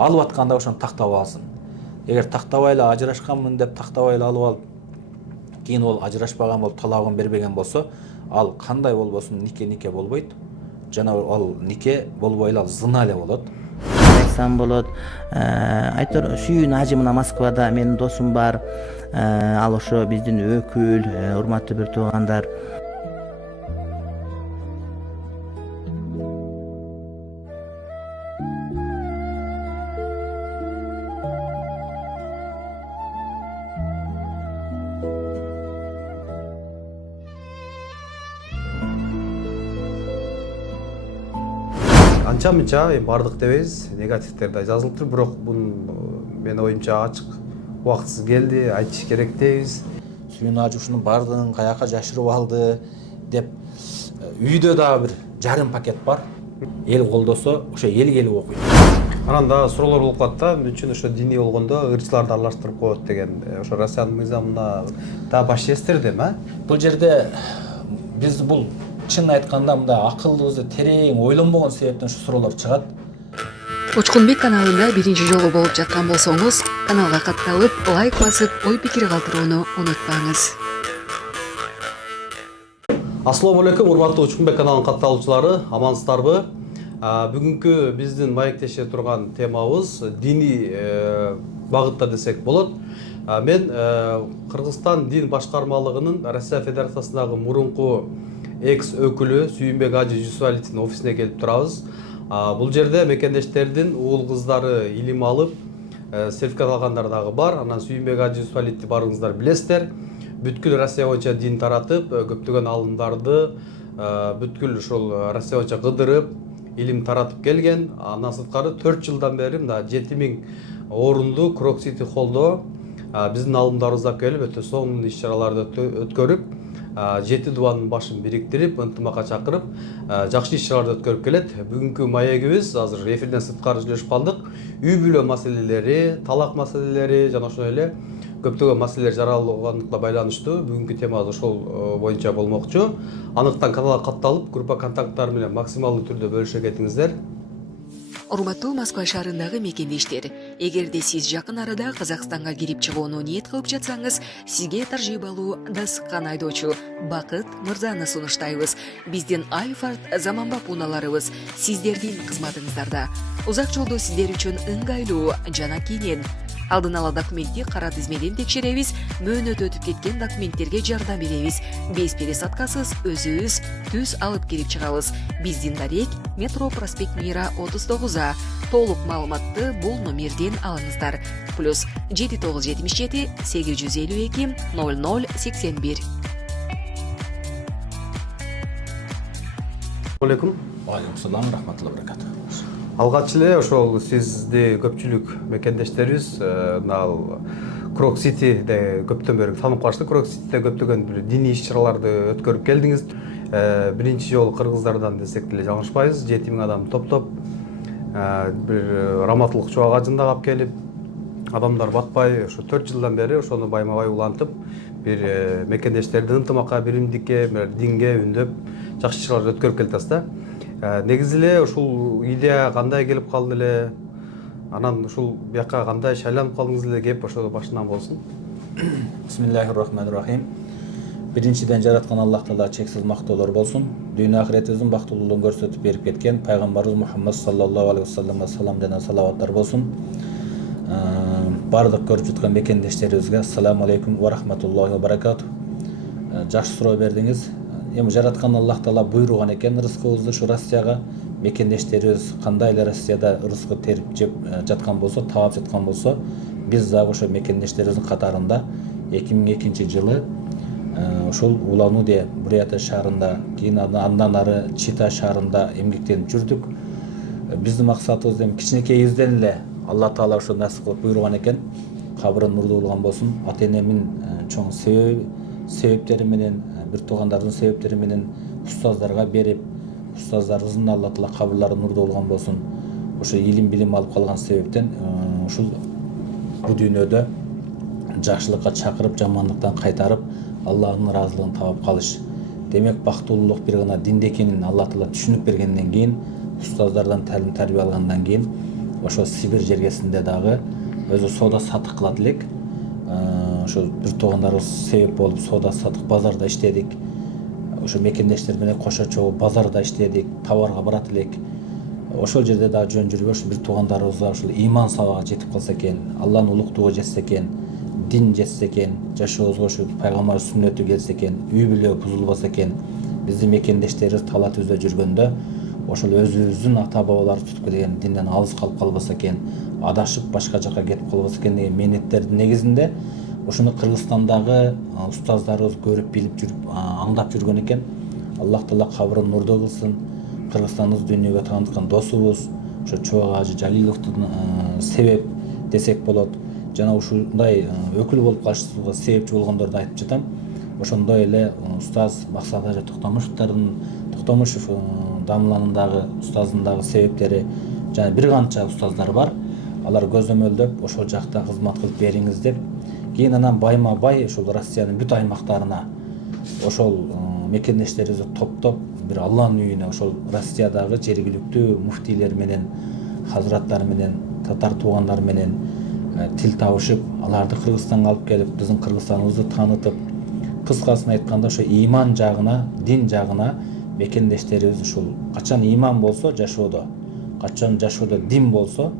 алып атканда ошону тактап алсын. Эгер тактабай эле ажырашканмын деп тактабай эле алып алып, кийин ол ажырашпаган болуп талабын бербеген болсо, ал кандай болбосун нике болбойт. Жана ал нике болбой эле ал зына эле болот. Айтсам болот. Айтор сүйүүнүн ажы мына Москвада менин досум бар. Ал ошо биздин өкүл, урматтуу бир туугандар. Анча мынча бардык дебейбиз, негативдер да жазылыптыр, бирок бунун менин оюмча ачык убактысы келди, айтыш керек дейбиз. Сүйүүнүн ажы ушунун бардыгын каяка жашырып алды деп үйдө дагы бир жарым пакет бар. Эл колдосо ошо эл келип окуйт. Анан дагы суроолор болуп калат да, эмне үчүн ошо диний болгондо ырчыларды аралаштырып коет деген. Ошо Россиянын мыйзамына да баш эстирдим, Бул жерде биз бул чын айтканда мындай акылыбызды терең ойлонбогон себептен ушу суроолор чыгат. Учкунбек каналында биринчи жолу болуп жаткан болсоңуз, каналга катталып, лайк басып, ой пикир калтырууну унутпаңыз. Ассалому алейкум, урматтуу Учкунбек каналынын катталуучулары, амансыздарбы? Бүгүнкү биздин маектеше турган темабыз диний багытта десек болот. Мен Кыргызстан дин башкармалыгынын Россия Федерациясындагы мурунку экс өкүлү Сүйүнбек Ажы Жусуалиевдин офисине келип турабыз. Бул жерде мекендештердин уул кыздары илим алып, сертификат алгандар дагы бар. Анан Сүйүнбек Ажы Жусуалиевди барыңыздар билесиздер. Бүткүл Россия боюнча дин таратып, көптөгөн алымдарды бүткүл ушул Россия боюнча кыдырып, илим таратып келген. Андан сырткары 4 жылдан бери мына 7000 орунду Крок Сити холдо биздин алымдарыбызга келип, өтө сонун иш-чараларды өткөрүп, 7 дубанын башын бириктирип, ынтымакка чакырып, жакшы иш-чараларды өткөрүп келет. Бүгүнкү маегибиз азыр эфирден сырткары сүйлөшүп калдык. Үй бүлө маселелери, талак маселелери жана ошол эле көптөгөн маселелер жаралганлыкка байланыштуу бүгүнкү темабыз ошол боюнча болмокчу. Анықтан каналга катталып, группа контакттары менен максималдуу түрдө бөлүшө кетиңиздер. Урматтуу Москва шаарындагы мекендештер, эгерде сиз жакын арада Казакстанга кирип чыгууну ниет кылып жатсаңыз, сизге таржибалуу дасыккан айдоочу Бакыт Мырзаны сунуштайбыз. Биздин Альфард заманбап унааларыбыз сиздердин кызматыңыздарда. Узак жолдо сиздер үчүн ыңгайлуу жана кийинен алдын ала документти кара тизмеден текшеребиз, мөөнөт өтүп кеткен документтерге жардам беребиз. Без пересадкасыз өзүбүз түз алып кирип чыгабыз. Биздин дарек Метро проспект Мира 39А. Толук маалыматты бул номерден алыңыздар. Плюс 7977 852 0081. Алейкум. Алейкум салам, рахматуллахи баракату. Алгач эле ошол сизди көпчүлүк мекендештерибиз мына Крок Ситиде көптөн бери таанып калышты. Крок Ситиде көптөгөн бир диний иш-чараларды өткөрүп келдиңиз. Биринчи жолу кыргыздардан десек деле жаңылышпайбыз. 7000 адам топтоп бир раматылык чубак ажында калып келип, адамдар батпай, ошо 4 жылдан бери ошону байма-бай улантып, бир мекендештердин ынтымакка, биримдикке, динге үндөп, жакшы иш-чараларды өткөрүп келатабыз да. Негизи эле ушул идея кандай келип калды эле, анан ушул бияка кандай шайланып калдыңыз эле, кеп ошол башынан болсун. Бисмиллахир-рахманир-рахим. Биринчиден жараткан Аллах Таала чексиз мактоолор болсун. Дүйнө ахиретибиздин бактылуулугун көрсөтүп берип кеткен пайгамбарыбыз Мухаммад саллаллаху алейхи вассаламга салам жана салаваттар болсун. Бардык көрүп жаткан мекендештерибизге ассаламу алейкум ва рахматуллахи ва баракату. Жакшы суроо бердиңиз. Эми жараткан Аллах Таала буйруган экен рызкыбызды ушу Россияга. Мекендештерибиз кандай эле Россияда рызкы терип жеп жаткан болсо, таап жаткан болсо, биз дагы ошо мекендештерибиздин катарында 2002 жылы ошол Улан-Удэ Бурятия шаарында, кийин андан ары Чита шаарында эмгектенип жүрдүк. Биздин максатыбыз эми кичинекейибизден эле Алла Таала ошо насып кылып буйруган экен. Кабырын нурдуу болгон болсун. Ата-энемин чоң себептери менен, бир туугандардын себептери менен устаздарга берип, устаздарыбыздын Алла Таала кабырлары нурдуу болгон болсун. Ошо илим билим алып калган себептен ушул бу дүйнөдө жакшылыкка чакырып, жамандыктан кайтарып, Аллахтын ыраазылыгын таап калыш. Демек бактылуулук бир гана динде экенин Алла Таала түшүнүп бергенден кийин, устаздардан талим тарбия алгандан кийин ошо Сибирь жергесинде дагы өзү соода сатык кылат элек. Ошо бир туугандарыбыз себеп болуп соода сатык базарда иштедик. Ошо мекендештер менен кошо чогуу базарда иштедик, товарга барат элек. Ошол жерде дагы жөн жүрбөй ошо бир туугандарыбызга ушул иман сабагы жетип калса экен, Алланын улуктугу жетсе экен, дин жетсе экен, жашообузга ушу пайгамбар сүннөтү келсе экен, үй бүлө бузулбаса экен, биздин мекендештерибиз тала түздө жүргөндө ошол өзүбүздүн ата бабалар tutуп келген динден алыс калып калбаса экен, адашып башка жака кетип калбаса экен деген мээнеттердин негизинде ошону Кыргызстандагы устаздарыбыз көрүп билип жүрүп аңдап жүргөн экен. Аллах Таала кабырын нурдуу кылсын. Кыргызстандыбыз дүйнөгө тааныткан досубуз, ошо Чубак Ажы Жалиловдун себеп десек болот. Жана ушундай өкүл болуп калышыбызга себепчи болгондорду айтып жатам. Ошондой эле устаз Максат Ажы Токтомушев дамланындагы устаздын себептери жана бир канча устаздар бар. Алар көзөмөлдөп ошол жакта кызмат кылып бериңиз деп, кийин анан байма бай ошол Россиянын бүт аймактарына ошол мекендештерибизди топтоп бир Алланын үйүнө ошол Россиядагы жергиликтүү муфтийлер менен, хазраттар менен, татар туугандар менен тил табышып, аларды Кыргызстанга алып келип, биздин Кыргызстаныбызды таанытып, кыскасын айтканда ошо иман жагына, дин жагына мекендештерибиз ушул качан иман болсо жашоодо, качан жашоодо дин болсо,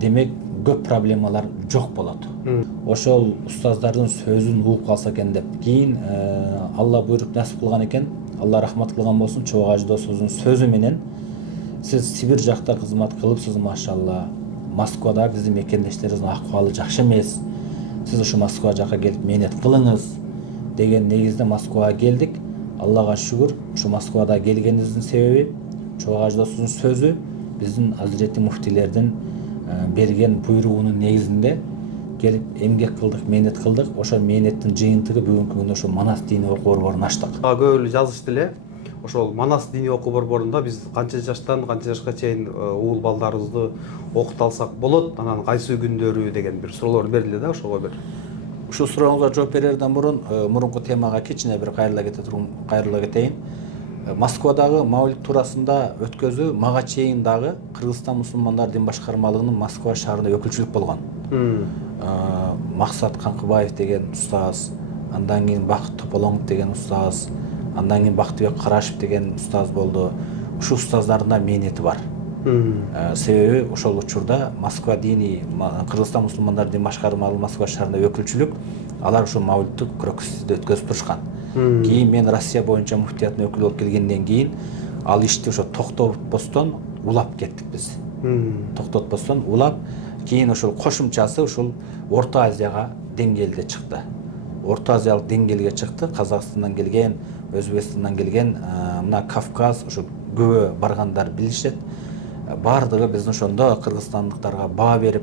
демек көп проблемалар жок болот. Ошол устаздардын сөзүн угуп калса экен деп, кийин Алла буйрук насип кылган экен, Алла рахмат кылган болсун, Чубак Ажы досубуздун сөзү менен сиз Сибирь жакта кызмат кылыпсыз, машалла. Москвада биздин мекендештерибиздин акыбалы жакшы эмес. Сиз ушу Москва жака келип мээнет кылыңыз деген негизде Москвага келдик. Аллага шүгүр, ушу Москвада келгенибиздин себеби Чубак Ажы досубуздун сөзү, биздин азиретти муфтилердин берген буйругунун негизинде келип эмгек кылдык, мээнет кылдык. Ошо мээнеттин жыйынтыгы бүгүнкү күндө ошо Манас диний окуу борборун ачтык. Көп эле жазышты эле. Ошол Манас диний окуу борборунда биз канча жаштан канча жашка чейин уул балдарыбызды окута алсак болот, анан кайсы күндөрү деген бир суроолор берилди да, ошого бир. Ушул сурооңузга жооп берерден мурунку темага кичине бир кайрыла кетейин. Москвадагы маулид туурасында өткөзүү мага чейин дагы Кыргызстан мусулмандар дин башкармалыгынын Москва шаарында өкүлчүлүк болгон. Максат Канкыбаев деген устаз, андан кийин Бакыт Тополоңов деген устаз, андан кийин Бактыбек Карашев деген устаз болду. Ушул устаздардын да мээнети бар. Себеби ошол учурда Москва дини, Кыргызстан мусулмандар дин башкармалыгынын Москва шаарында өкүлчүлүк, алар ушул маулиттик крокусти өткөзүп турушкан. Кийин мен Россия боюнча муфтиятына өкүл болуп келгенден кийин ал ишти ошо токтотпостон улап кеттик биз. Токтотпостон улап, кийин ошол кошумчасы ушул Орто Азияга деңгээлде чыкты. Орто Азиялык деңгээлге чыкты. Казакстандан келген, Өзбекстандан келген, мына Кавказ, ошо көбө баргандар билишет. Бардыгы биздин ошондо кыргызстандыктарга баа берип,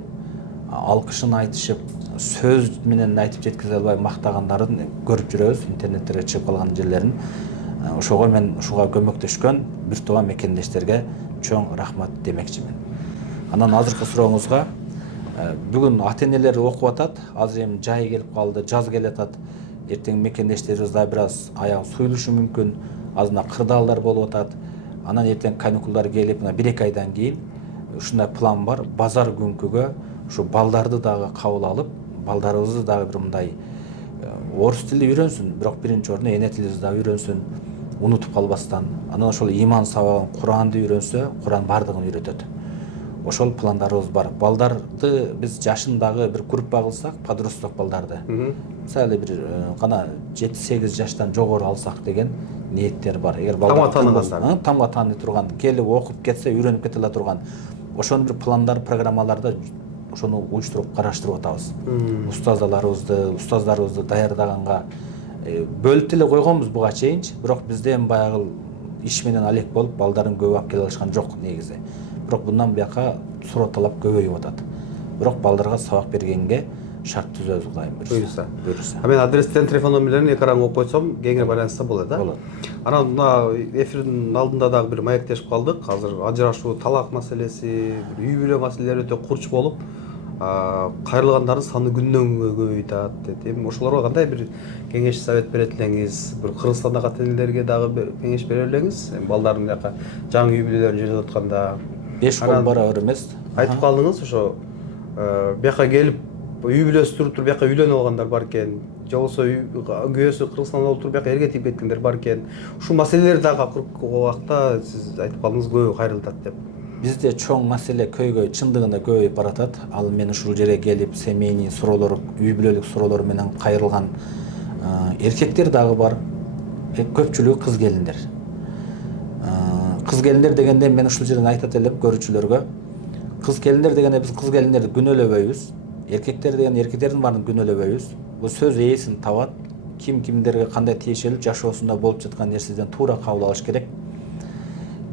алкышын айтышып, сөз менен айтып жеткизе албай мактагандарын көрүп жүрөбүз, интернеттерге чыгып калган жерлерин. Ошого мен ушуга көмөктөшкөн бир тууган мекендештерге чоң рахмат демекчимин. Анан азыркы сурооңузга, бүгүн ата-энелер окуп атат, азыр эми жай келип калды, жаз келатат. Эртең мекендештерибиз да бир аз аягы суюлушу мүмкүн, азына кырдаалдар болуп атат. Анан эртең каникулдар келип, мына 1-2 айдан кийин ушундай план бар, базар күнкүгө ушу балдарды дагы кабыл алып, балдарыбызды дагы бир мындай орус тили үйрөнсүн, бирок биринчи орунда эне тилибизди дагы үйрөнсүн, унутуп калбастан. Анан ошол иман сабагын, Куранды үйрөнсө, Куран бардыгын үйрөтөт. Ошол пландарыбыз бар. Балдарды биз жашындагы бир группа кылсак, подросток балдарды. Мисалы бир гана 7-8 жаштан жогору алсак деген ниеттер бар. Эгер балдар тамга тааный турган, келип окуп кетсе, үйрөнүп кете ала турган, ошонун бир пландар, программаларда ошону уюштуруп караштырып атабыз. Устаздарыбызды даярдаганга бөлүп деле койгонбуз буга чейинчи, бирок бизден баягы иш менен алек болуп, балдарын көп алып келе алышкан жок негизи. Бирок bundan бияка суроо талап көбөйүп атат. Бирок балдарга сабак бергенге шарт түзөбүз Кудайым буюрса. Мен адрестен, телефон номерлерин экранга коюп койсом, кеңири байланышса болот да? Болот. Анан мына эфирдин алдында дагы бир маектешип калдык. Азыр ажырашуу, талак маселеси, үй бүлө маселелери өтө курч болуп, кайрылгандардын саны күндөн күнгө көбөйүп атат. Эми ошолорго кандай бир кеңеш, совет берет элеңиз, бир Кыргызстандагы ата-энелерге дагы бир кеңеш бере элеңиз, балдардын жака жаңы үй бүлөлөрүн жасап атканда. 5 кол барабар эмес. Айтып калдыңыз ошо бияка келип үй бүлөсү туруп туруп бияка үйлөнүп алгандар бар экен. Же болбосо күйөөсү Кыргызстандан болуп туруп бияка эрге тип кеткендер бар экен. Ушул маселелер дагы акыркы убакта сиз айтып калдыңыз көбү кайрылтат деп. Бизде чоң маселе көйгөй чындыгында көбөйүп баратат. Ал мен ушул жерге келип семейный суроолор, үй бүлөлүк суроолор менен кайрылган эркектер дагы бар. Көпчүлүгү кыз келиндер. Кыз келиндер дегенде мен ушул жерден айтат элем көрүүчүлөргө. Кыз келиндер дегенде биз кыз келиндерди күнөөлөбөйбүз. Эркектер деген эркектердин баарын күнөөлөбөйбүз. Бул сөз ээсин табат. Ким кимдерге кандай тиешелүү жашоосунда болуп жаткан нерседен туура кабыл алыш керек.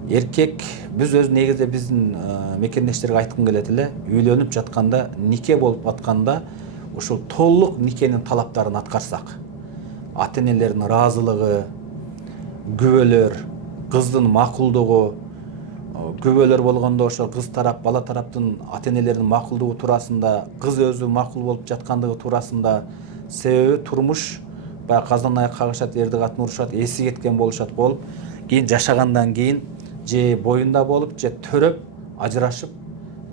Эркек биз өз негизде биздин мекендештерге айткым келет эле, үйлөнүп жатканда, нике болуп атканда ушул толук никенин талаптарын аткарсак, ата-энелердин ыраазылыгы, күбөлөр, кыздын макулдугу, күбөлөр болгондо ошо кыз тарап, бала тараптын ата-энелердин макулдугу туурасында, кыз өзү макул болуп жаткандыгы туурасында, себеби турмуш баягы каздан аяк кагышат, эрди катын урушат, эси кеткен болушат болуп, кийин жашагандан кийин же боюнда болуп, же төрөп, ажырашып,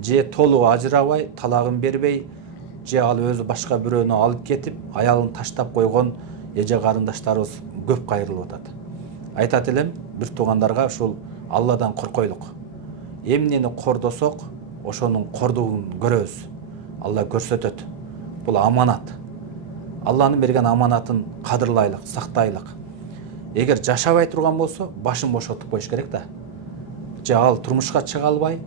же толугу ажырабай, талагын бербей, же ал өзү башка бирөөнү алып кетип, аялын таштап койгон эже карындаштарыбыз көп кайрылып атат. Айтат элем бир туугандарга ушул Алладан коркойлук. Эмнени кордосок, ошонун кордугун көрөбүз. Алла көрсөтөт. Бул аманат. Алланын берген аманатын кадырлайлык, сактайлык. Эгер жашабай турган болсо, башын бошотуп коюш керек да. Же ал турмушка чыга албай,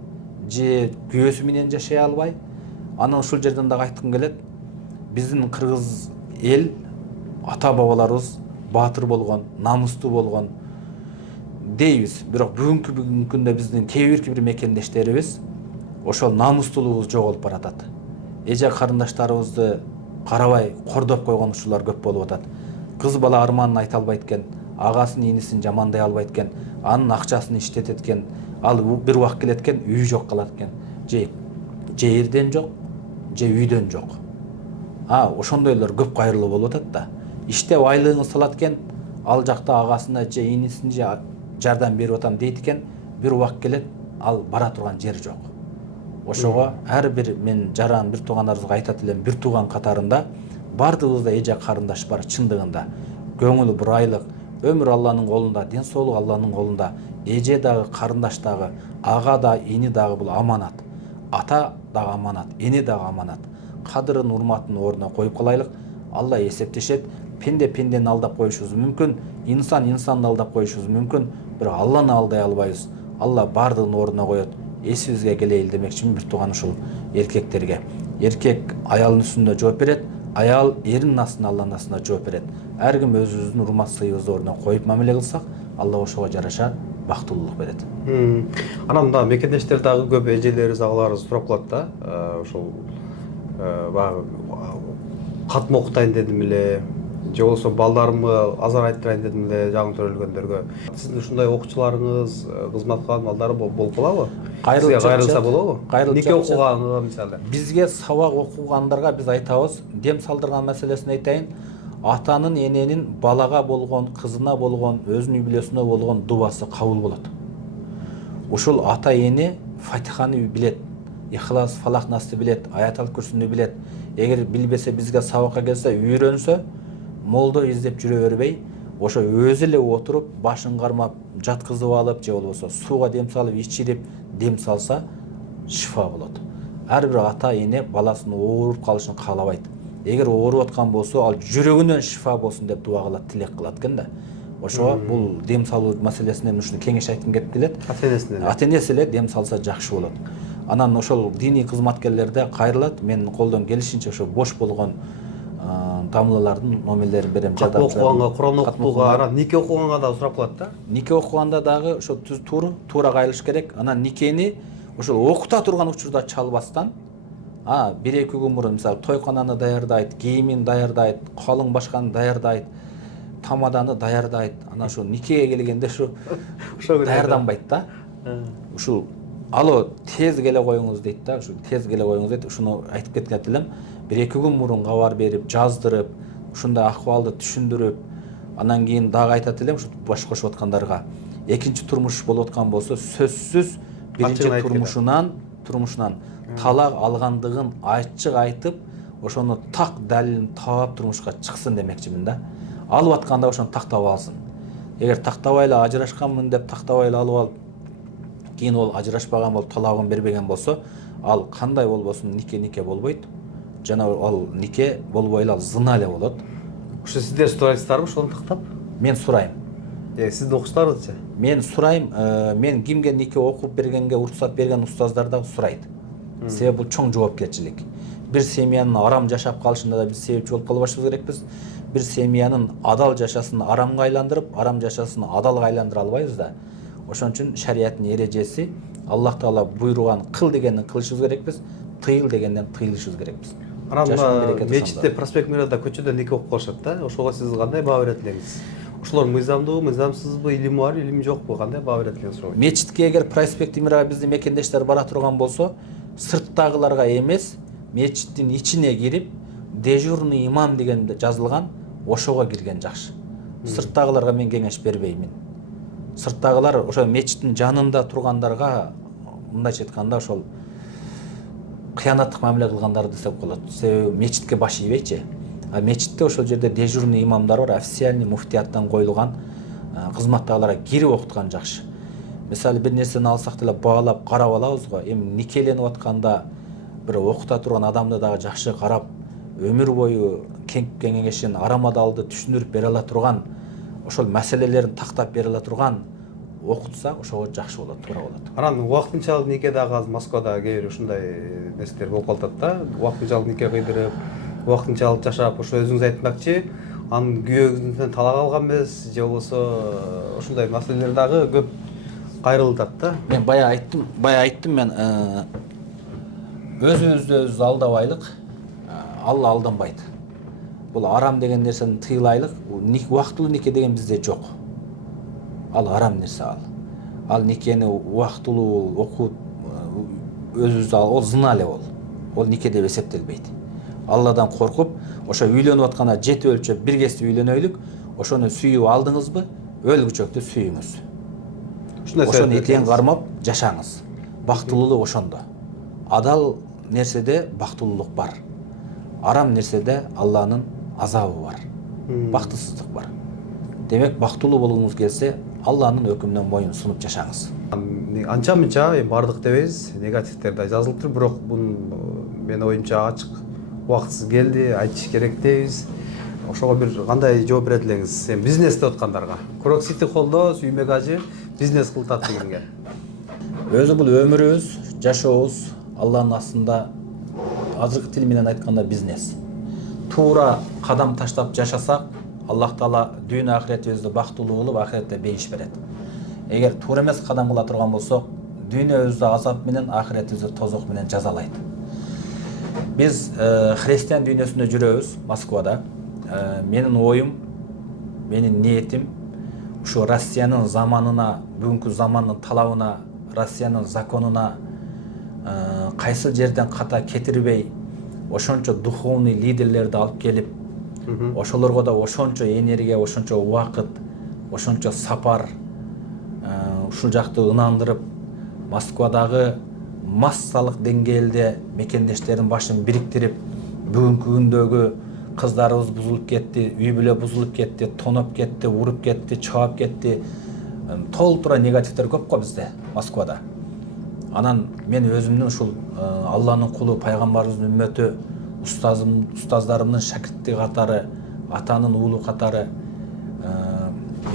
же күйөөсү менен жашай албай. Анан ушул жерден дагы айткым келет. Биздин кыргыз эл, ата бабаларыбыз баатыр болгон, намустуу болгон дейбиз. Бирок бүгүнкү күндө биздин кээ бир мекендештерибиз ошол намустуулугубуз жоголуп баратат. Эже карындаштарыбызды карабай кордоп койгон ушулар көп болуп атат. Кыз бала арманын айта албайт экен, агасын, инисин жамандай албайт экен, анын акчасын иштетет экен, ал бир убак келет экен, үй жок калат экен. Же жерден жок, же үйдөн жок. Ошондойлор көп кайрылуу болуп атат да. Иштеп айлыгын салат экен, ал жакта агасына же инисин же жардам берип атам дейт экен, бир убак келет, ал бара турган жер жок. Ошого ар бир мен жаран бир туугандарыбызга айтат элем, бир тууган катарында бардыгыбызда эже карындаш бар чындыгында. Көңүл бурайлык, өмүр Алланын колунда, ден соолук Алланын колунда. Эже дагы, карындаш дагы, ага да, ини дагы бул аманат. Ата дагы аманат, эне дагы аманат. Кадырын, урматын ордуна коюп калайлык. Алла эсептешет. Пенде пендени алдап коюшубуз мүмкүн, инсан инсанды алдап коюшубуз мүмкүн, бирок Алланы алдай албайбыз. Алла бардыгын ордуна коет. Эсибизге келейил демекчимин бир тууган ушул эркектерге. Эркек аялынын үстүндө жооп берет, аял эринин астына, Алланын астына жооп берет. Ар ким өзүбүздүн урмат сыйыбызды ордуна коюп мамиле кылсак, Алла ошого жараша бактылуулук берет. Анан да мекендештер дагы көп эжелерибиз, агаларыбыз сурап калат да. Ошол баягы катма окутайын дедим эле, же болбосо балдарымды азар айттырайын дедим эле жагым төрөлгөндөргө. Сиздин ушундай окуучуларыңыз, кызмат балдары болуп калабы? Кайрылса болобу? Нике окуганга мисалы. Бизге сабак окугандарга биз айтабыз, дем салдырган маселесин айтайын. Атанын, эненин балага болгон, кызына болгон, өзүнүн үй бүлөсүнө болгон дубасы кабыл болот. Ушул ата эне Фатиханы билет, Ихлас, Фалак, Насты билет, Аятал Курсуну билет. Эгер билбесе, бизге сабакка келсе, үйрөнсө, молдо издеп жүрө бербей, ошо өзү эле отуруп, башын кармап, жаткызып алып, же болбосо сууга дем салып, ичирип, дем салса, шифа болот. Ар бир ата эне баласынын ооруп калышын каалабайт. Эгер ооруп аткан болсо, ал жүрөгүнөн шифа болсун деп дуа кылат, тилек кылат экен да. Ошого бул дем салуу маселесинен ушуну кеңеш айткым келип келет. Ата-энеси эле дем салса жакшы болот. Анан ошол диний кызматкерлерде кайрылат. Мен колдон келишинче ошо бош болгон тамлалардын номерлерин берем. Катма окуганга, Куран окутууга, анан нике окуганга да сурап калат да. Нике окуганда дагы ошо туура кайрылыш керек. Анан никени ошол окута турган учурда чалбастан, 1-2 күн мурун мисалы тойкананы даярдайт, кийимин даярдайт, калың башканы даярдайт, тамаданы даярдайт. Анан ошо никеге келгенде ушу даярданбайт да. Ушул ало тез келе коюңуз дейт да, ушу тез келе коюңуз дейт. Ушуну айтып кеткен элем. 1-2 күн мурун кабар берип, жаздырып, ушундай акыбалды түшүндүрүп, анан кийин дагы айтат элем ушу баш кошуп аткандарга. Экинчи турмуш болуп аткан болсо, сөзсүз биринчи айтып турмушунан талак алгандыгын ачык айтып, ошону так далилин таап турмушка чыксын демекчимин да. Алып атканда ошону тактап алсын. Эгер тактабай эле ажырашканмын деп тактабай эле алып алып, кийин ол ажырашпаган болуп талабын бербеген болсо, ал кандай болбосун нике болбойт. Жана ал нике болбой эле ал зына эле болот. Ошо сиздер сурайсыздарбы ошону тактап? Мен сурайм. Сиздин окуучуларыңызчы? Мен сурайм, мен кимге нике окуп бергенге уруксат берген устаздар да сурайт. Себеби бул чоң жоопкерчилик. Бир семьянын арам жашап калышында да биз себепчи болуп калбашыбыз керекпиз. Бир семьянын адал жашасын арамга айландырып, арам жашасын адалга айландыра албайбыз да. Ошон үчүн шариаттын эрежеси Аллах Таала буйруган кыл дегенин кылышыбыз керекпиз, тыйыл дегенден тыйылышыбыз керекпиз. Анан мечитте, проспект Мирада көчөдө нике окуп калышат да. Ошого сиз кандай баа берет элеңиз? Ошолор мыйзамдуу, мыйзамсызбы, илими бар, илими жокпу? Кандай баа берет элеңиз ошого? Мечитке эгер проспект Мирага биздин мекендештер бара турган болсо, сырттагыларга эмес, мечиттин ичине кирип, дежурный имам деген жазылган, ошого кирген жакшы. Сырттагыларга мен кеңеш бербеймин. Сырттагылар ошо мечиттин жанында тургандарга мындайча айтканда ошол кыянаттык мамиле кылгандар десек болот. Себеби мечитке баш ийбейчи. А мечитте ошол жерде дежурный имамдар бар, официальный муфтияттан коюлган кызматтагыларга кирип окуткан жакшы. Мисалы бир нерсени алсак деле баалап карап алабыз го. Эми никеленип атканда бир окута турган адамды дагы жакшы карап, өмүр бою кеңешин арам адалды түшүндүрүп бере ала турган, ошол маселелерин тактап бере ала турган окутсак ошого жакшы болот, туура болот. Анан убактынчалык нике дагы азыр Москвада кээ бир ушундай нерселер болуп калат да. Убактынчалык нике кыйдырып, убактынчалык жашап, ошо өзүңүз айтмакчы, анын күйөөсүнөн талак алган эмес, же болбосо ушундай маселелер дагы көп кайрылтат да. Мен бая айттым мен өзүбүздү өзүбүз алдабайлык, Алла алданбайт. Бул арам деген нерсени тыйлайлык, убактылуу нике деген бизде жок. Ал арам нерсе ал. Ал никени убактылуу окуп өзүбүздү ол зына эле ол. Ол нике деп эсептелбейт. Алладан коркуп, ошо үйлөнүп атканда жети өлчөп бир кесип үйлөнөйлүк, ошону сүйүп алдыңызбы, өлгүчөктү сүйүңүз. Ошону этең кармап жашаңыз. Бактылуулук ошондо. Адал нерседе бактылуулук бар. Арам нерседе Алланын азабы бар. Бактысыздык бар. Демек бактылуу болгуңуз келсе, Алланын өкүмүнөн моюн сунуп жашаңыз. Анча мынча бардык дебейбиз, негативдер да жазылыптыр, бирок бунун менин оюмча ачык убактысы келди, айтыш керек дейбиз. Ошого бир кандай жооп берет элеңиз? Бизнес деп аткандарга. Крок Сити Холлдо Сүймек ажы бизнес кылтат дегенге. Өзү бул өмүрүбүз, жашообуз Алланын астында азыркы тил менен айтканда бизнес. Туура кадам таштап жашасак, Аллах Таала дүйнө ахиретибизди бактылуу кылып, ахиретте бейиш берет. Эгер туура эмес кадам кыла турган болсок, дүйнөбүздү азап менен, ахиретибизди тозок менен жазалайт. Биз христиан дүйнөсүндө жүрөбүз, Москвада. Менин оюм, менин ниетим ушу Россиянын заманына, бүгүнкү замандын талабына, Россиянын законуна кайсы жерден ката кетирбей, ошончо духовный лидерлерди алып келип, ошолорго да ошончо энергия, ошончо убакыт, ошончо сапар, ушул жакты ынандырып, Москвадагы массалык деңгээлде мекендештердин башын бириктирип, бүгүнкү күндөгү кыздарыбыз бузулуп кетти, үй бүлө бузулуп кетти, тоноп кетти, уруп кетти, чаап кетти. Толтура негативдер көп го бизде, Москвада. Анан мен өзүмдүн ушул Алланын кулу, пайгамбарыбыздын үммөтү, устаздарымдын шакирттиги катары, атанын уулу катары,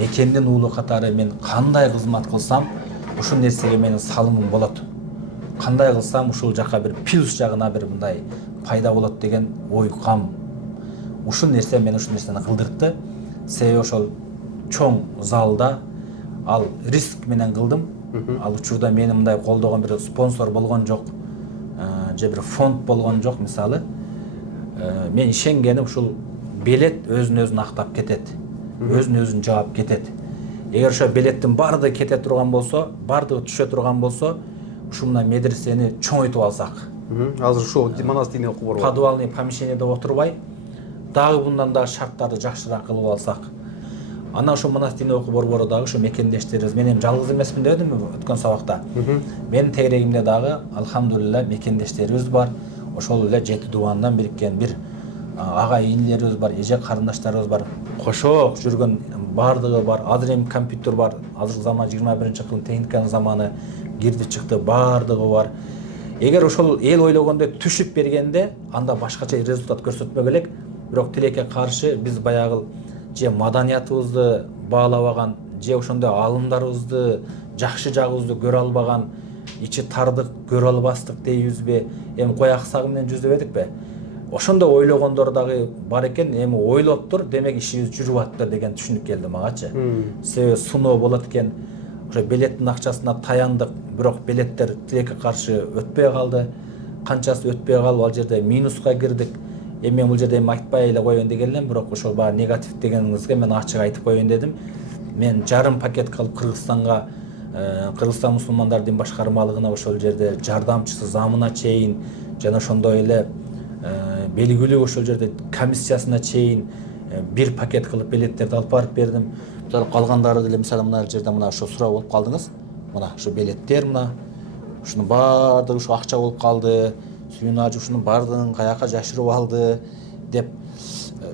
мекендин уулу катары мен кандай кызмат кылсам, ушул нерсеге менин салымым болот. Кандай кылсам ушул жака бир плюс жагына бир мындай пайда болот деген ой кам. Ушул нерсе мен ушул нерсени кылдыртты. Себеби ошол чоң залда ал риск менен кылдым. Ал учурда мени мындай колдогон бир спонсор болгон жок, же бир фонд болгон жок мисалы. Мен ишенгеним ушул билет өзүн актап кетет. Өзүн жаап кетет. Эгер ошо билеттин баардыгы кете турган болсо, баардыгы түшө турган болсо, ушуна медресени чоңойтуп алсак. Азыр ушул монастырьны окуп барбайбы? Подвальный помещениеде отурбай, дагы bundan да шарттарды жакшыраак кылып алсак. Ана ошо Манас диний окуу борбору дагы ошо мекендештерибиз, мен эми жалгыз эмесмин дедимби өткөн сабакта. Менин тегерегимде дагы алхамдулилла мекендештерибиз бар. Ошол эле жети дубандан бириккен бир ага инилерибиз бар, эже карындаштарыбыз бар. Кошо жүргөн бардыгы бар. Азыр эми компьютер бар. Азыркы заман 21-кылым техниканын заманы кирди чыкты, бардыгы бар. Эгер ошол эл ойлогондой түшүп бергенде, анда башкача результат көрсөтмөк элек. Бирок тилекке каршы биз баягы же маданиятыбызды баалабаган, же ошондой алымдарыбызды, жакшы жагыбызды көрө албаган, ичи тардык көрө албастык дейбизби, эми кой аксагы менен жүздөбөдүкпү? Ошондой ойлогондор дагы бар экен, эми ойлоптур, демек ишибиз жүрүп аттыр деген түшүнүк келди магачы. Себеби суноо болот экен, ошо билеттин акчасына таяндык, бирок билеттер тилекке каршы өтпөй калды. Канчасы өтпөй калып, ал жерде минуска кирдик. Эми мен бул жерде айтпай эле коеюн деген элем, бирок ошол баягы негатив дегениңизге мен ачык айтып коеюн дедим. Мен жарым пакет кылып Кыргызстанга, Кыргызстан мусулмандар дин башкармалыгына ошол жерде жардамчысы замына чейин жана ошондой эле белгилүү ошол жерде комиссиясына чейин бир пакет кылып билеттерди алып барып бердим. Калгандары деле мисалы мына жерде мына ошо суроо болуп калдыңыз. Мына ошо билеттер мына ушунун баардыгы ушу акча болуп калды. Сүйүнажы ушунун баардыгын каяка жашырып алды деп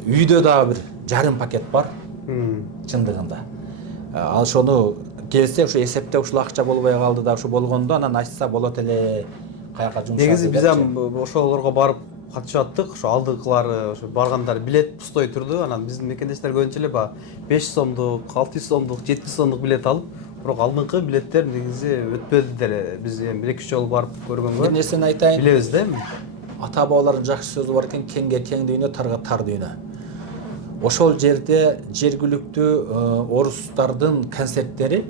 үйдө дагы бир жарым пакет бар. Чындыгында. Ал ошону келсе ошо эсепте ушул акча болбой калды да, ошо болгондо анан айтса болот эле каяка жумшап. Негизи биз ham ошолорго барып катышып аттык. Ошо алдыңкылары ошо баргандар билет пустой турду. Анан биздин мекендештер көбүнчө эле 500 сомдук, 600 сомдук, 700 сомдук билет алып, бирок алдыңкы билеттер негизи өтпөдү деле. Биз эми 1-2 жолу барып көргөнгө бир нерсени айтайын. Билебиз да. Ата бабалардын жакшы сөзү бар экен, кеңге кең дүйнө, тарга тар дүйнө. Ошол жерде жергиликтүү орустардын концерттери,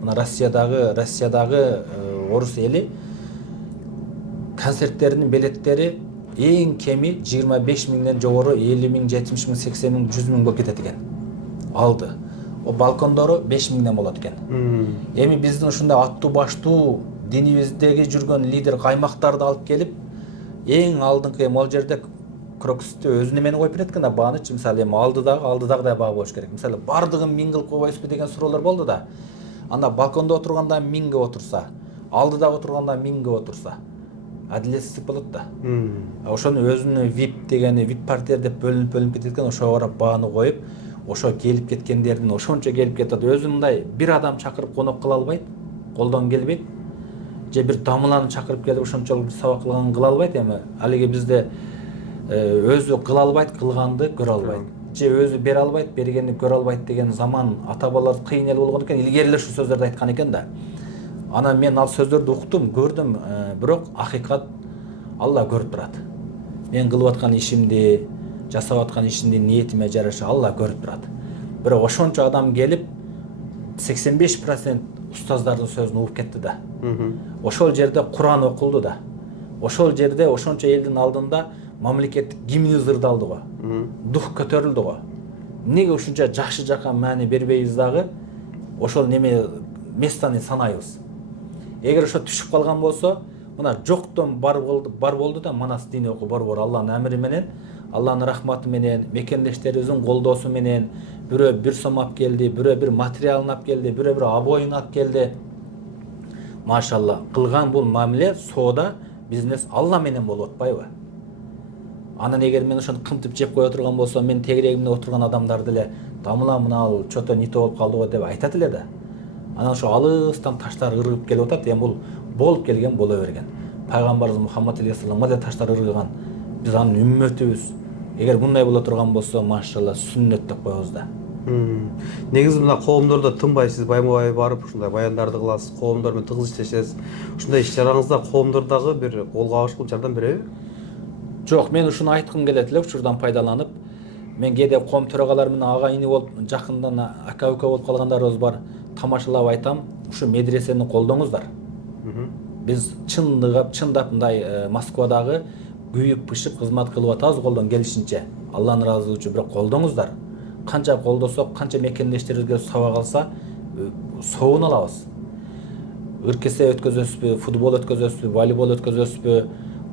мына Россиядагы орус эли концерттеринин билеттери эң кеми 25 миңден жогору 50 миң, 70 миң, 80 миң, 100 миң болуп кетет экен. Алды. О балкондору 5 миңден болот экен. Эми биздин ушундай аттуу баштуу динибиздеги жүргөн лидер каймактарды алып келип, эң алдыңкы эми ал жерде крокусту өзүнө мени коюп берет экен да, баанычы мисалы эми алдыдагыдай баа болуш керек. Мисалы бардыгын 1000 кылып койбойсузбу деген суроолор болду да. Анда балкондо отурганда 1000ге отурса, алдыда отурганда 1000ге отурса, адилетсиздик болот да. Ошону өзүнүн VIP дегени, VIP партия деп бөлүнүп кетет экен, ошого барып бааны коюп, ошо келип кеткендердин ошончо келип кетет. Өзү мындай бир адам чакырып конок кыла албайт, колдон келбейт. Же бир дамыланы чакырып келип ошончолук сабак кылганын кыла албайт. Эми алиги бизде өзү кыла албайт, кылганды көрө албайт. Же өзү бере албайт, бергенди көрө албайт деген заман ата-бабалар кыйын эле болгон экен, илгери эле ушул сөздөрдү айткан экен да. Анан мен ал сөздөрдү уктум, көрдүм, бирок акыйкат Алла көрүп турат. Мен кылып аткан ишимди, жасап аткан ишимди ниетиме жараша Алла көрүп турат. Бирок ошончо адам келип 85% устаздардын сөзүн угуп кетти да. Ошол жерде Куран окулду да. Ошол жерде ошончо элдин алдында мамлекеттик гимн ырдалды го. Дух көтөрүлдү го. Неге ушунча жакшы жака маани бербейбиз дагы? Ошол неме местаны санайбыз. Эгер ошо түшүп калган болсо, мына жоктон бар болду да Манас диний окуу борбору Алланын амри менен, Алланын рахматы менен, мекендештерибиздин колдоосу менен, бирөө 1 сом алып келди, бирөө бир материалын алып келди, бирөө бир обоюн алып келди. Машалла, кылган бул мамиле, соода, бизнес Алла менен болуп атпайбы? Анан эгер мен ошону кымтып жеп кое турган болсом, мен тегерегимде отурган адамдар деле дамыла мына чото нито болуп калды го деп айтат эле да. Анан ошо алыстан таштар ыргып келип атат. Эми бул болуп келген боло берген. Пайгамбарыбыз Мухаммад алейхиссаламга да таштар ыргыган. Биз анын үммөтүбүз. Эгер мындай боло турган болсо, машалла, сүннөт деп коебуз да. Негизи мына коомдордо тынбай сиз байма-бай барып ушундай баяндарды кыласыз, коомдор менен тыгыз иштешесиз. Ушундай иш-чараңызда коомдордогу бир кол кабышкыл жардам береби? Жок, мен ушуну айткым келет эле, учурдан пайдаланып. Мен кээде коом төрагалары менен ага ини болуп, жакындан ака-ука болуп калгандарыбыз бар. Тамашалап айтам, ушу медресени колдоңуздар. Биз чындап мындай Москвадагы күйүп пышып кызмат кылып атабыз колдон келишинче. Алланын ыраазылыгы үчүн, бирок колдоңуздар. Канча колдосок, канча мекендештерибизге сабак алса, соогун алабыз. Ыркесе өткөзөсүзбү, футбол өткөзөсүзбү, волейбол өткөзөсүзбү,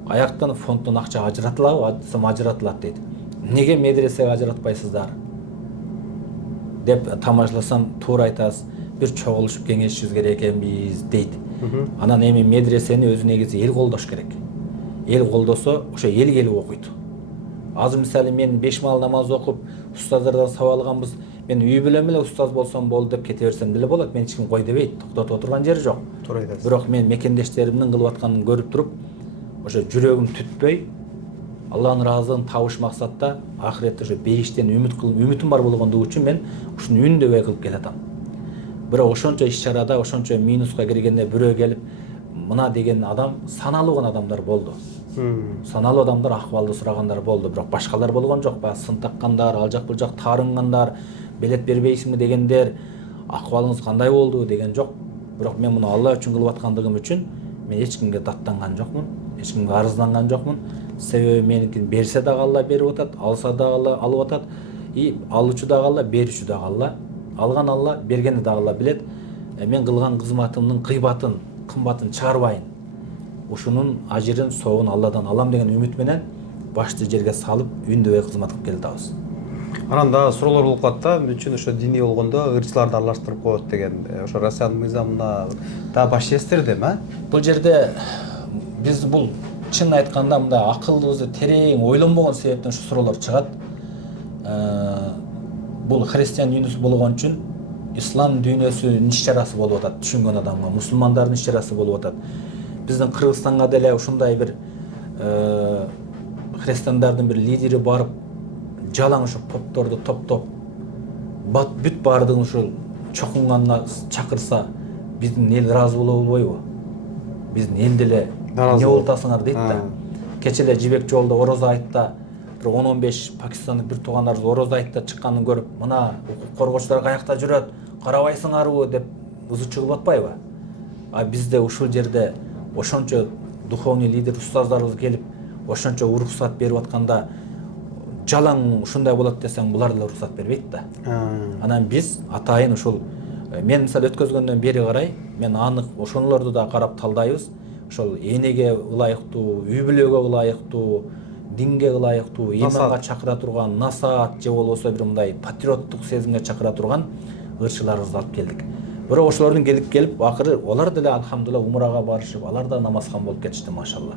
аяктан фонддон акча ажыратылабы? Атсам ажыратылат дейт. Неге медресеге ажыратпайсыздар? деп тамашаласам туура айтасыз, бир чогулушуп кеңешишибиз керек экенбиз дейт. Анан эми медресени өзү негизи эл колдош керек. Эл колдосо ошо эл келип окуйт. Азыр мисалы мен 5 маал намаз окуп, устаздардан сабак алганбыз. Мен үй бүлөм эле устаз болсом болду деп кете берсем деле болот. Мен эч ким кой дебейт, токтотуп отурган жери жок. Туура айтасыз. Бирок мен мекендештеримдин кылып атканын көрүп туруп, ошо жүрөгүм түтпөй, Алланын ыраазылыгын табыш максатта ахиретте ошо бейиштен үмүтүм бар болгондугу үчүн мен ушуну үндөбөй кылып келатам. Бирок ошончо иш-чарада, ошончо минуска киргенде бирөө келип, мына деген адам саналуу гана адамдар болду. Саналуу адамдар акыбалды сурагандар болду, бирок башкалар болгон жок. Баягы сын таккандар, ал жак бул жак таарынгандар, белет бербейсиңби дегендер, акыбалыңыз кандай болду деген жок. Бирок мен муну Алла үчүн кылып аткандыгым үчүн мен эч кимге даттанган жокмун, эч кимге арызданган жокмун. Себеби меникин берсе дагы Алла берип атат, алса дагы Алла алып атат, и алуучу дагы Алла, берүүчү дагы Алла. Алган Алла, бергенди дагы Алла билет. Мен кылган кызматымдын кыйбатын, кымбатын чыгарбайын. Ушунун ажырын, соогун Алладан алам деген үмүт менен башты жерге салып, үндөбөй кызмат кылып келатабыз. Анан да суроолор болуп калат да, мен үчүн ошо диний болгондо ырчыларды аралаштырып коет деген. Ошо Россиянын мыйзамына да баш эстирдим, Бул жерде биз бул чын айтканда мындай акылыбызды терең ойлонбогон себептен ушу суроолор чыгат. Бул христиан дүйнөсү болгон үчүн ислам дүйнөсүнүн иш-чарасы болуп атат, түшүнгөн адамга, мусулмандардын иш-чарасы болуп атат. Биздин Кыргызстанга деле ушундай бир христиандардын бир лидери барып, жалаң ушу попторду топтоп, бүт баардыгын ушул чокунганга чакырса, биздин эл ыраазы болобойбу? Биздин эл деле эмне болуп атасыңар дейт да. Кече эле Жибек жолдо орозо айтта бир 10-15 пакистандык бир туугандарыбыз орозо айтта чыкканын көрүп, мына укук коргоочулар каякта жүрөт, карабайсыңарбы деп ызы чыгып атпайбы? А бизде ушул жерде ошончо духовный лидер устаздарыбыз келип, ошончо уруксат берип атканда жалаң ушундай болот десең, булар деле уруксат бербейт да. Анан биз атайын ушул мен мисалы өткөзгөндөн бери карай, мен анык ошолорду да карап талдайбыз. Ошол энеге ылайыктуу, үй бүлөгө ылайыктуу, динге ылайыктуу, иманга чакыра турган, насаат же болбосо бир мындай патриоттук сезимге чакыра турган ырчыларыбызды алып келдик. Бирок ошолордун келип акыры алар деле алхамдулилла умрага барышып, алар да намазхан болуп кетишти, машалла.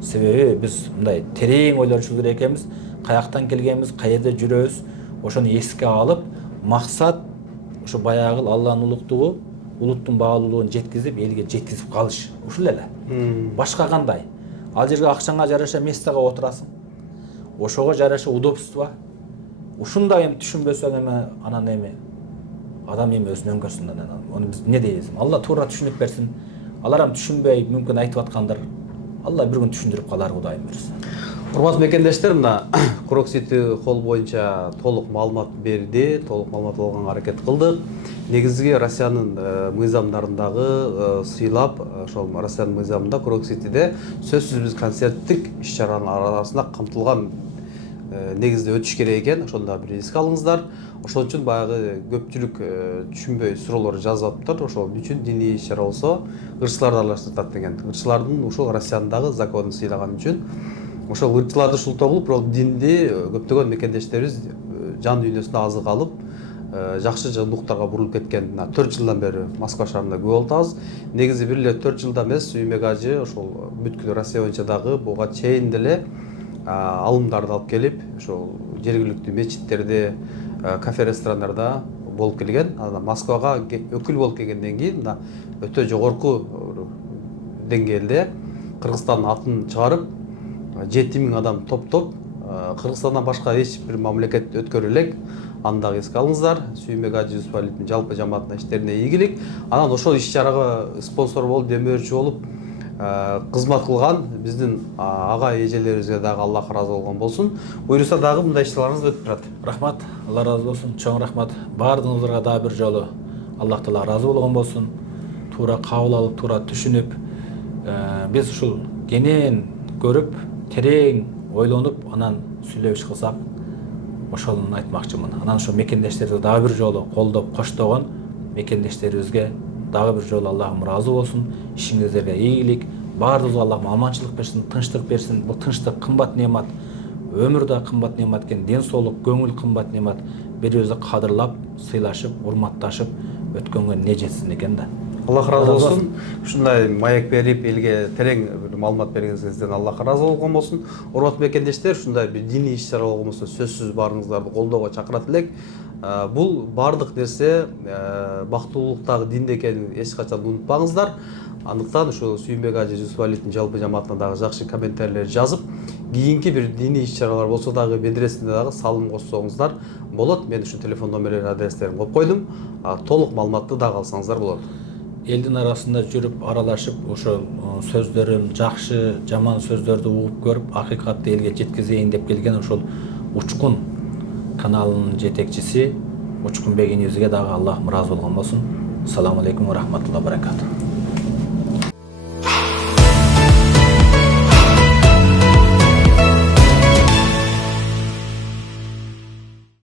Себеби биз мындай терең ойлонушубуз керек экенбиз, каяктан келгенбиз, каерде жүрөбүз, ошону эске алып, максат ушу баягы Алланын улуктугу, улуттун баалуулугун жеткизип, элге жеткизип калыш. Ушул эле. Башка кандай? Ал жерге акчаңа жараша местага отурасың. Ошого жараша удобство. Ушундай эми түшүнбөсөң эми анан эми адам эми өзүн өңгөрсүн анан. Аны биз эмне дейбиз? Алла туура түшүнүп берсин. Алар ам түшүнбөй мүмкүн айтып аткандар. Алла бир күн түшүндүрүп калар, Кудайым буйрса. Урматтуу мекендештер, мына Крок City Hall боюнча толук маалымат берди, толук маалымат алганга аракет кылдык. Негизги Россиянын мыйзамдарындагы сыйлап, ошол Россиянын мыйзамында Крок City'де сөзсүз биз концерттик иш-чаранын арасында камтылган негизде өтүш керек экен. Ошону да бир эске алыңыздар. Ошон үчүн баягы көпчүлүк түшүнбөй суроолор жазып атыптыр. Ошол үчүн диний иш-чара болсо ырчыларды аралаштырат деген. Ырчылардын ушул Россияндагы законун сыйлаган үчүн ошол ырчыларды шултоо кылып, бирок динди көптөгөн мекендештерибиз жан дүйнөсүндө азык алып, жакшы жандыктарга бурулуп кеткен. 4 жылдан бери Москва шаарында көп болуп атабыз. Негизи бир эле 4 жылда эмес, Сүймек ажы ошол бүткүл Россия боюнча дагы буга чейин деле алымдарды алып келип, ошол жергиликтүү мечиттерде, кафе, ресторандарда болуп келген. Анан Москвага өкүл болуп келгенден кийин мына өтө жогорку деңгээлде Кыргызстандын атын чыгарып, 7000 адам топтоп, Кыргызстандан башка эч бир мамлекет өткөрө элек. Аны дагы эске алыңыздар. Сүймек ажы Юсупалиевдин жалпы жамаатына иштерине ийгилик. Анан ошол иш-чарага спонсор болуп, демөөрчү болуп кызмат кылган биздин ага эжелерибизге дагы Аллах ыраазы болгон болсун. Буйруса дагы мындай иш-чараларыңыз өтүп турат. Рахмат, Алла ыраазы болсун. Чоң рахмат. Баардыгыңыздарга дагы бир жолу Аллах Таала ыраазы болгон болсун. Туура кабыл алып, туура түшүнүп, биз ушул кенен көрүп, терең ойлонуп, анан сүйлөп иш кылсак, ошону айтмакчымын. Анан ошо мекендештерди дагы бир жолу колдоп, коштогон мекендештерибизге дагы бир жолу Аллахым ыраазы болсун. Ишиңиздерге ийгилик, баардыгыбызга Аллахым аманчылык берсин, тынчтык берсин. Бул тынчтык кымбат неамат. өмір да кымбат немат экен, ден соолук, көңүл кымбат немат. Бири өзү кадырлап, сыйлашып, урматташып өткөнгө не жетсин экен да. Аллах разы болсын. Ушундай маек берип, элге терең бир маалымат бергениңизден Аллах разы болгон болсун. Урматтуу мекендештер, ушундай бир диний иш-чара болгонсо сөзсүз баарыңыздарды колдоого чакырат элек. Бул бардык нерсе бактылуулуктагы динде экенин эч качан унутпаңыздар. Андыктан ушул Сүйүнбек ажы Жусупалиевдин жалпы жамаатына дагы жакшы комментарийлер жазып, кийинки бир диний иш-чаралар болсо дагы медресене дагы салым коссоңуздар болот. Мен ушул телефон номерлерин, адрестерин коюп койдум. Толук маалыматты дагы алсаңыздар болот. Элдин арасында жүрүп, аралашып, ошо сөздөрүн, жакшы, жаман сөздөрдү угуп көрүп, акыйкатты элге жеткизейин деп келген ошол Учкун каналынын жетекчиси Учкунбек иниңизге дагы Аллах ыраазы болгон болсун. Ассаламу алейкум ва рахматуллахи ва баракатух.